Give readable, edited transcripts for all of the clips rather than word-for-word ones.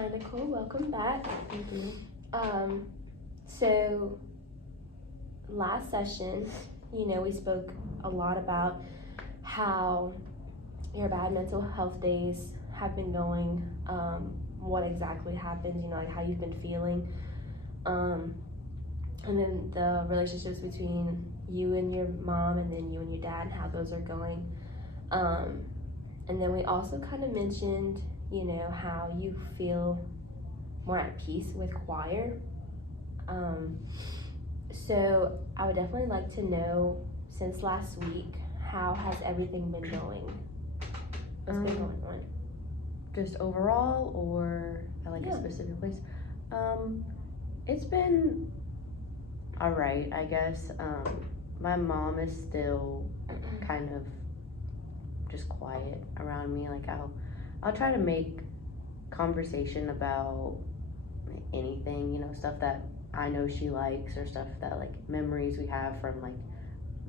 Hi, Nicole. Welcome back. Thank you. So last session, we spoke a lot about how your bad mental health days have been going, what exactly happened, like how you've been feeling, and then the relationships between you and your mom and then you and your dad and how those are going. And then we also kind of mentioned, how you feel more at peace with choir. So I would definitely like to know, since last week, how has everything been going? What's been going on? Just overall, or at a specific place? It's been all right, I guess. My mom is still kind of just quiet around me. Like I'll try to make conversation about anything, stuff that I know she likes, or stuff that memories we have from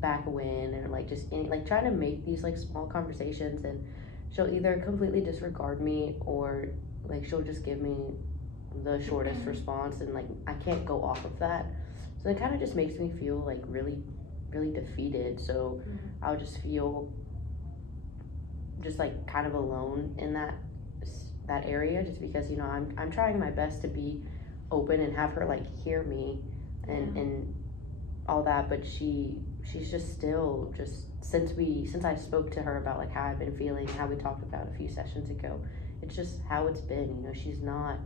back when, or just any trying to make these small conversations, and she'll either completely disregard me, or she'll just give me the shortest response, and I can't go off of that. So it kind of just makes me feel really, really defeated. So I'll just feel just kind of alone in that area, just because I'm trying my best to be open and have her hear me and all that, but she's just still just since I spoke to her about how I've been feeling, how we talked about a few sessions ago, it's just how it's been. She's not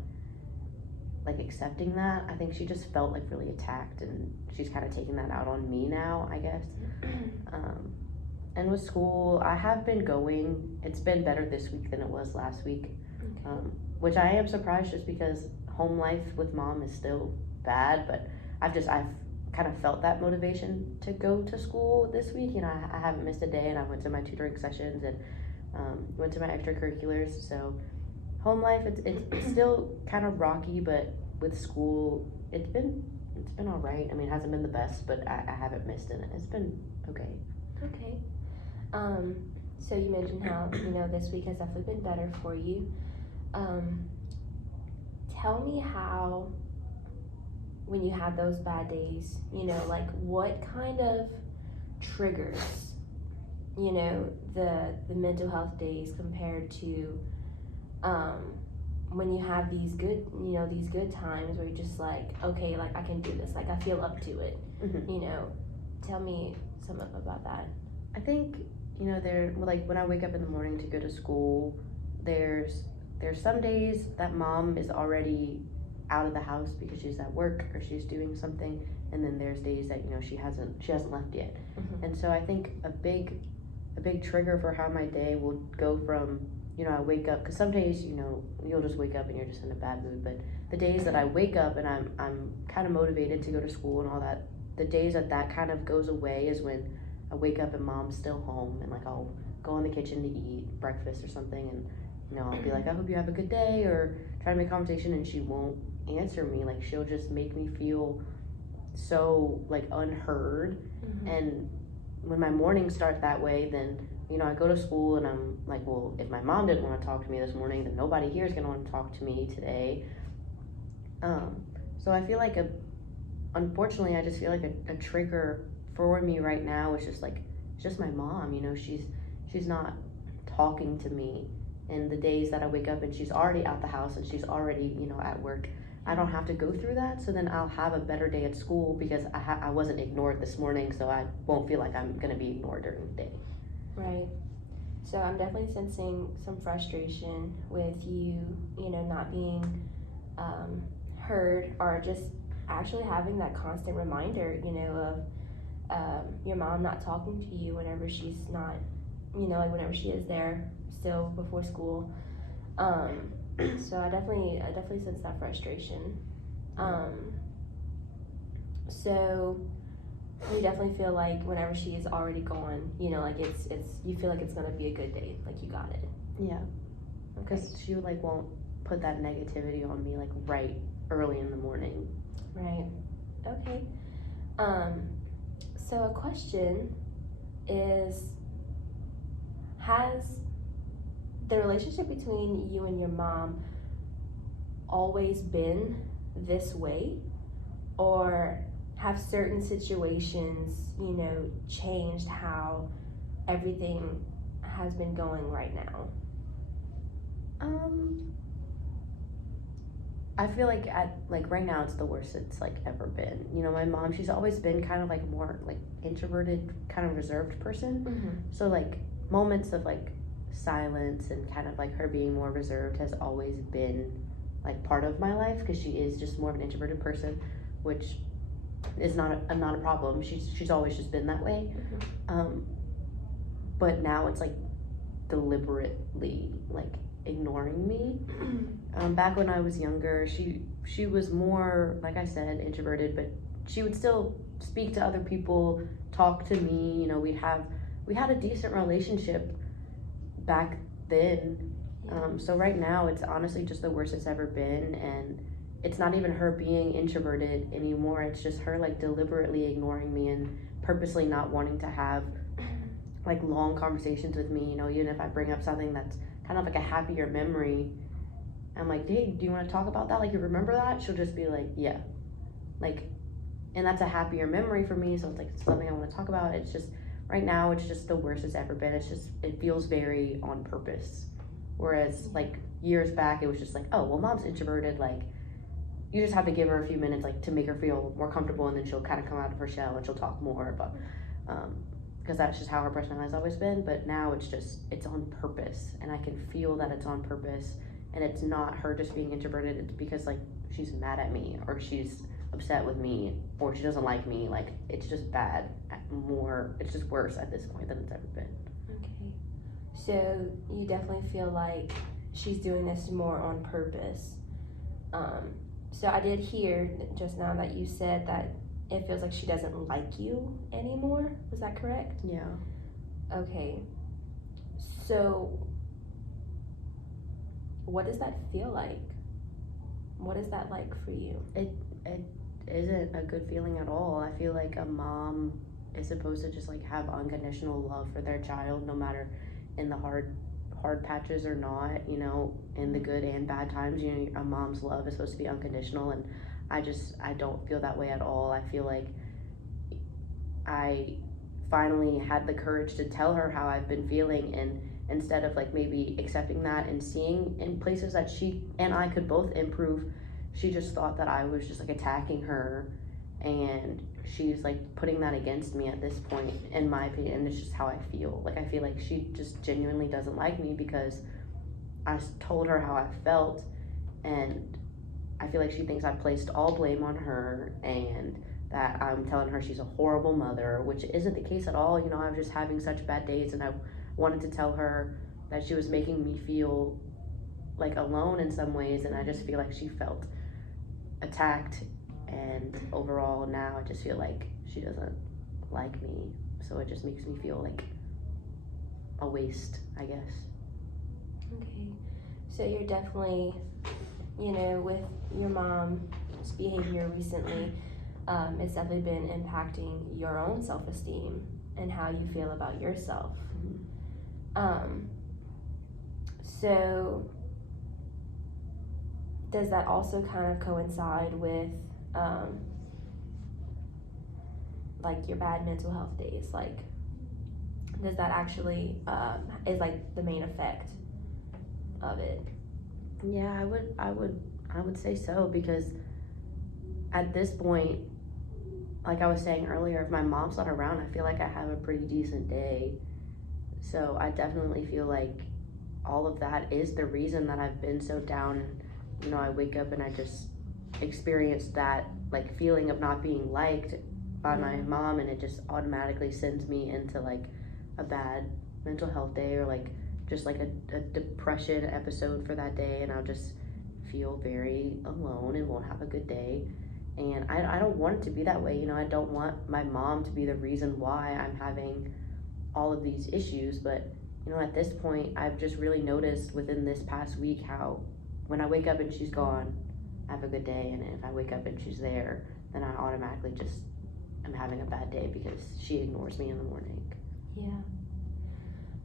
accepting that. I think she just felt really attacked, and she's kind of taking that out on me now, I guess. And with school, I have been going. It's been better this week than it was last week. Which I am surprised, just because home life with mom is still bad, but I've kind of felt that motivation to go to school this week. I haven't missed a day, and I went to my tutoring sessions and went to my extracurriculars. So home life, it's still kind of rocky, but with school, it's been all right. I mean, it hasn't been the best, but I haven't missed it. It's been okay. Okay. So you mentioned how this week has definitely been better for you. Tell me how, when you had those bad days, what kind of triggers, the mental health days compared to when you have these good, these good times where you're just okay, I can do this, I feel up to it. Tell me some about that. I think, there, when I wake up in the morning to go to school, there's some days that mom is already out of the house because she's at work or she's doing something, and then there's days that she hasn't left yet. And so I think a big trigger for how my day will go from, I wake up, because some days you'll just wake up and you're just in a bad mood, but the days that I wake up and I'm kind of motivated to go to school and all that, the days that kind of goes away is when I wake up and mom's still home, and I'll go in the kitchen to eat breakfast or something, and I'll be I hope you have a good day, or try to make conversation, and she won't answer me. She'll just make me feel so unheard. And when my mornings start that way, then I go to school and I'm well, if my mom didn't want to talk to me this morning, then nobody here is going to want to talk to me today. So I feel unfortunately, I just feel a trigger for me right now is just it's just my mom. She's not talking to me. And the days that I wake up and she's already out the house and she's already at work, I don't have to go through that. So then I'll have a better day at school because I wasn't ignored this morning, so I won't feel like I'm gonna be ignored during the day. Right. So I'm definitely sensing some frustration with you, not being heard, or just actually having that constant reminder, of your mom not talking to you whenever she's not, whenever she is there still before school. So I definitely sense that frustration. So you definitely feel whenever she is already gone, it's you feel it's gonna be a good day, you got it. Yeah. Because she won't put that negativity on me right early in the morning. Right. Okay. So a question is, has the relationship between you and your mom always been this way, or have certain situations, changed how everything has been going right now? I feel like right now it's the worst it's like ever been. My mom, she's always been kind of like more like introverted, kind of reserved person. Mm-hmm. So like moments of like silence and kind of like her being more reserved has always been like part of my life, because she is just more of an introverted person, which is not a problem. She's always just been that way. Mm-hmm. But now it's like deliberately like ignoring me. Back when I was younger, she was more, like I said, introverted, but she would still speak to other people, talk to me. We had a decent relationship back then. So right now it's honestly just the worst it's ever been, and it's not even her being introverted anymore. It's just her like deliberately ignoring me and purposely not wanting to have like long conversations with me. Even if I bring up something that's kind of like a happier memory, I'm like, hey, do you want to talk about that? Like, you remember that? She'll just be like, yeah. Like, and that's a happier memory for me, so it's like it's something I want to talk about. It's just right now it's just the worst it's ever been. It feels very on purpose. Whereas like years back it was just like, oh well, mom's introverted, like you just have to give her a few minutes like to make her feel more comfortable, and then she'll kind of come out of her shell and she'll talk more. But because that's just how her personality has always been. But now it's on purpose, and I can feel that it's on purpose, and it's not her just being introverted. It's because like she's mad at me, or she's upset with me, or she doesn't like me. Like it's just bad. It's just worse at this point than it's ever been. Okay, so you definitely feel like she's doing this more on purpose. So I did hear just now that you said that it feels like she doesn't like you anymore. Was that correct? Yeah. Okay. So what does that feel like? What is that like for you? It isn't a good feeling at all. I feel like a mom is supposed to just like have unconditional love for their child, no matter in the hard patches or not, in the good and bad times. A mom's love is supposed to be unconditional, and I don't feel that way at all. I feel like I finally had the courage to tell her how I've been feeling, and instead of like maybe accepting that and seeing in places that she and I could both improve, she just thought that I was just like attacking her, and she's like putting that against me at this point, in my opinion. And it's just how I feel. Like I feel like she just genuinely doesn't like me because I told her how I felt, and I feel like she thinks I placed all blame on her, and that I'm telling her she's a horrible mother, which isn't the case at all. I was just having such bad days, and I wanted to tell her that she was making me feel like alone in some ways, and I just feel like she felt attacked. And overall now I just feel like she doesn't like me, so it just makes me feel like a waste, I guess. Okay, so you're definitely, with your mom's behavior recently, it's definitely been impacting your own self-esteem and how you feel about yourself. So does that also kind of coincide with like your bad mental health days? Like, does that actually is like the main effect of it? Yeah, I would say so, because at this point, like I was saying earlier, if my mom's not around, I feel like I have a pretty decent day. So I definitely feel like all of that is the reason that I've been so down. I wake up and I just experience that like feeling of not being liked by my mom, and it just automatically sends me into like a bad mental health day, or like just like a depression episode for that day, and I'll just feel very alone and won't have a good day. And I don't want it to be that way. I don't want my mom to be the reason why I'm having all of these issues. But at this point, I've just really noticed within this past week how when I wake up and she's gone, I have a good day, and if I wake up and she's there, then I automatically just am having a bad day because she ignores me in the morning. Yeah.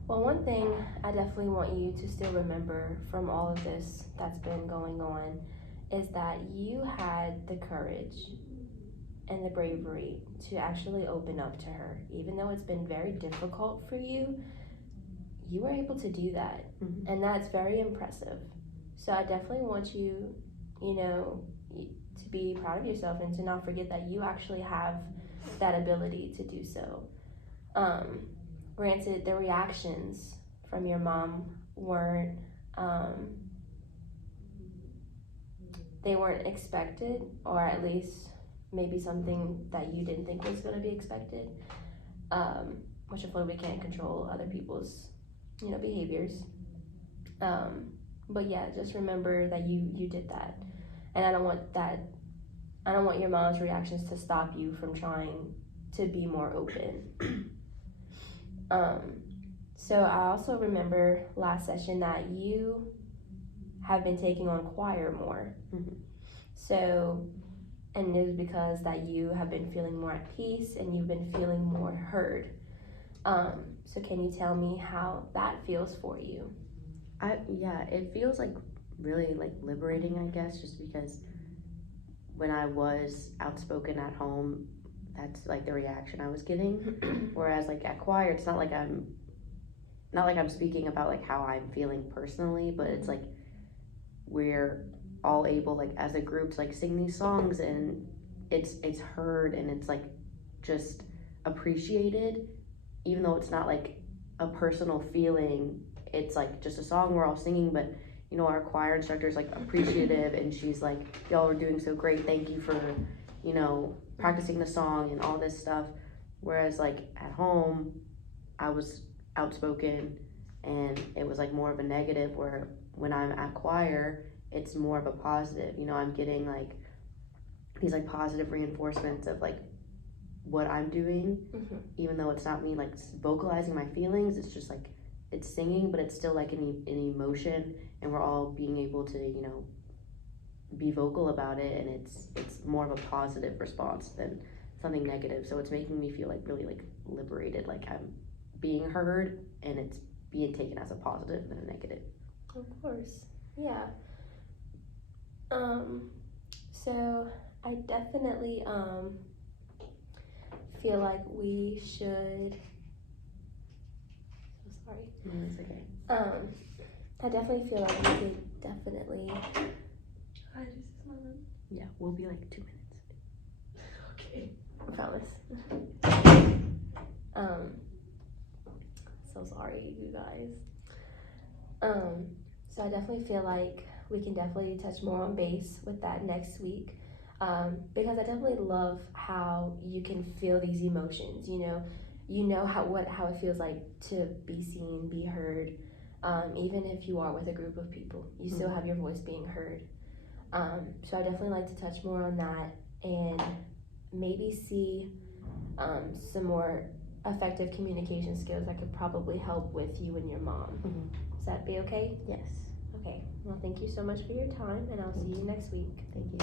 Well, one thing I definitely want you to still remember from all of this that's been going on is that you had the courage and the bravery to actually open up to her. Even though it's been very difficult for you, you were able to do that. Mm-hmm. And that's very impressive. So I definitely want you, to be proud of yourself and to not forget that you actually have that ability to do so. Granted, the reactions from your mom weren't, they weren't expected, or at least maybe something that you didn't think was going to be expected, which of course we can't control other people's, behaviors. But yeah, just remember that you did that, and I don't want your mom's reactions to stop you from trying to be more open. So I also remember last session that you have been taking on choir more. Mm-hmm. So, and it was because that you have been feeling more at peace and you've been feeling more heard. So can you tell me how that feels for you? It feels like really like liberating, I guess, just because when I was outspoken at home, that's like the reaction I was getting. Whereas like at choir, it's not like I'm speaking about like how I'm feeling personally, but it's like we're all able like as a group to like sing these songs, and it's heard, and it's like just appreciated, even though it's not like a personal feeling. It's like just a song we're all singing, but our choir instructor is like appreciative, and she's like, y'all are doing so great, thank you for practicing the song and all this stuff. Whereas like at home, I was outspoken and it was like more of a negative, where when I'm at choir, it's more of a positive. I'm getting like these like positive reinforcements of like what I'm doing, even though it's not me like vocalizing my feelings. It's just like it's singing, but it's still like an emotion, and we're all being able to be vocal about it, and it's more of a positive response than something negative. So it's making me feel like really like liberated, like I'm being heard, and it's being taken as a positive than a negative. Of course, yeah. So I definitely feel like we should. So sorry. No, it's okay. I definitely feel like we could definitely. Yeah, we'll be like 2 minutes. Okay. I promise. So sorry, you guys. So I definitely feel like we can definitely touch more on bass with that next week. Because I definitely love how you can feel these emotions. How it feels like to be seen, be heard. Even if you are with a group of people, you still have your voice being heard. So I definitely like to touch more on that and maybe see some more effective communication skills that could probably help with you and your mom. Does that be okay? Yes. Okay. Well, thank you so much for your time, and I'll see you next week. Thank you.